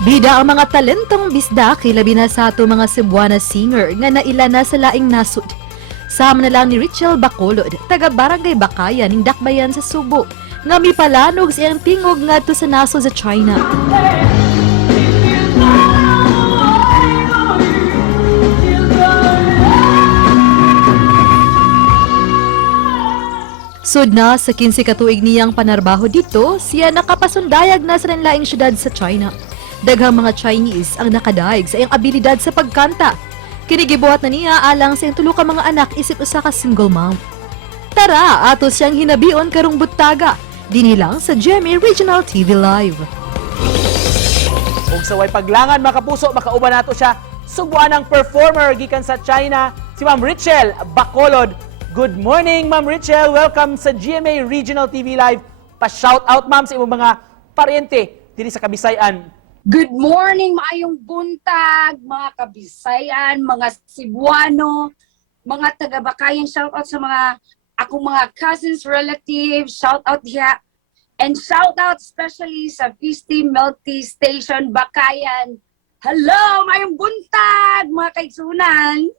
Bida ang mga talentong bisda kilabi na sa ato mga Cebuana singer nga naila na sa laing nasud. Sama na lang ni Richel Bacolod, taga Barangay Bakayan ning Dakbayan sa Subo, nga mipalanog sa iyang tingog ngadto sa nasod sa China. Sud na sa 15 katuig niyang panarbaho dito, siya nakapasundayag na sa laing syudad sa China. Daghang mga Chinese ang nakadaig sa iyang abilidad sa pagkanta. Kinigibuhat na niya alang sa iyang tulo ka mga anak isip usa ka single mom. Tara, ato siyang hinabion karong butaga. Dinilang sa GMA Regional TV Live. Ug sa way paglangan mga kapuso, makauban nato siya Cebuanang performer gikan sa China, si Ma'am Richel Bacolod. Good morning, Ma'am Richel. Welcome sa GMA Regional TV Live. Pa-shout out, ma'am, sa imong mga paryente diri sa Kabisayan. Good morning, maayong buntag, mga Kabisayan, mga Cebuano, mga taga-Bakayan. Shout out sa mga akong mga cousins, relatives. Shout out diha. And shout out especially sa Fisty Milk Tea Station, Bakayan. Hello, maayong buntag, mga kaigsunan.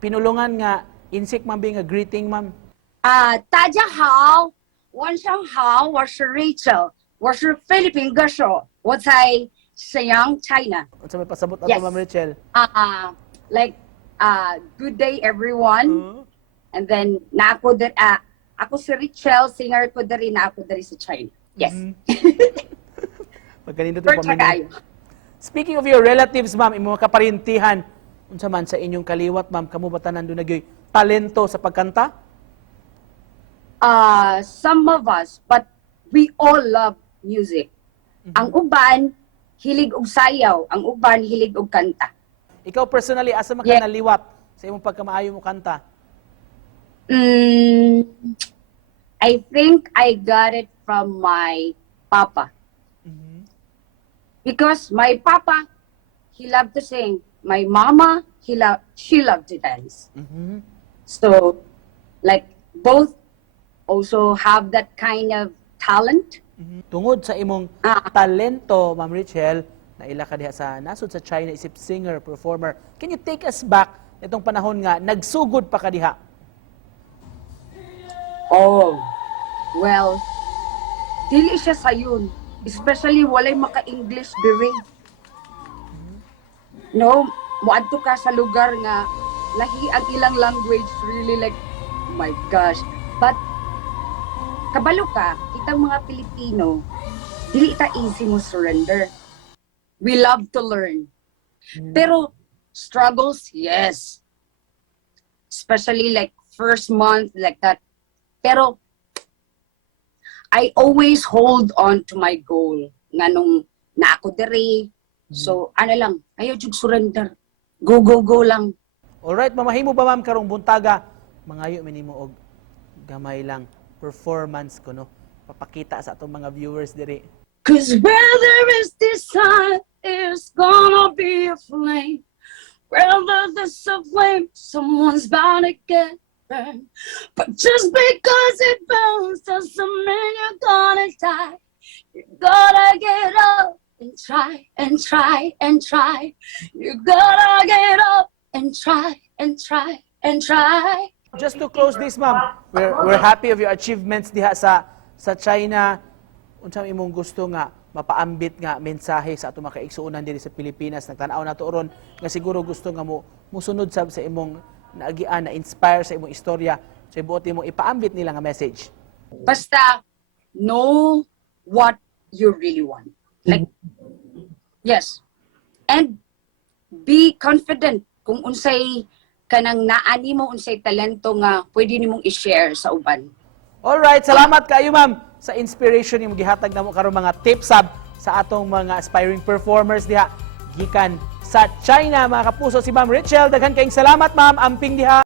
Pinulungan nga insik, ma'am, being a greeting, ma'am. 大家好，晚上好，我是 Rachel，我是菲律宾歌手，我在沈阳 China。 Unsa may pasabot ato, Yes. Ma'am Richel? Good day everyone. And then ako si Richel, singer ko diri na ako diri sa China. Yes. Magkanindot First yung pamilya. kayo. Speaking of your relatives, ma'am, imong mga kaparintihan, unsa man sa inyong kaliwat, ma'am, kamo ba tanan doon nagyoy talento sa pagkanta? Some of us, but we all love music. Ang uban hilig og sayaw, ang uban hilig og kanta. Ikaw personally, asa man ka Yeah. naliwat sa imong pagkamaayo mo kanta? I think I got it from my papa. Because my papa, he loved to sing. My mama, she loved to dance. So, like, both also have that kind of talent. Tungod sa imong talento, Ma'am Richel, na ila ka diha sa nasod sa China isip singer, performer. Can you take us back itong panahon nga nagsugod pa ka diha? Oh, well, dili siya sayon. Especially walay maka-English diri. No, muadto ka sa lugar nga lahi ang ilang language, really like, oh my gosh. But kabalo ka, itang mga Pilipino, dili ita easy mo surrender. We love to learn. Pero struggles, yes. Especially like first month, like that. Pero I always hold on to my goal. Nga nung na ako diri. So, ano lang, ayaw jud surrender. Go, go, go lang. Alright, mamahimo ba, ma'am, karong buntaga? Mangayo minimo og gamay lang performance ko, no? Papakita sa atong mga viewers diri. Cause where there is desire, there's gonna be a flame. Where there's a flame, someone's bound to get burned. But just because it burns doesn't mean you're gonna die. You gotta get up and try and try and try. You gotta get up and try and try and try. Just to close this, ma'am, we're happy of your achievements diha sa China. Unsa imong gusto nga mapaambit nga mensahe sa atong mga kaigsuonan diri sa Pilipinas? Nagtan-aw nato ron nga siguro gusto nga musunod sa imong naagian, na-inspire sa imong istorya. So ibuot imong ipaambit nila nga message. Basta know what you really want. Like, yes. And be confident kung unsay kanang naani mo, unsay talento nga pwede nimong i-share sa uban. Alright, salamat kayo, ma'am, sa inspiration yung gihatag na mo karong mga tips sa atong mga aspiring performers diha gikan sa China, mga kapuso. Si Ma'am Richel, daghan kayong salamat, ma'am, amping diha.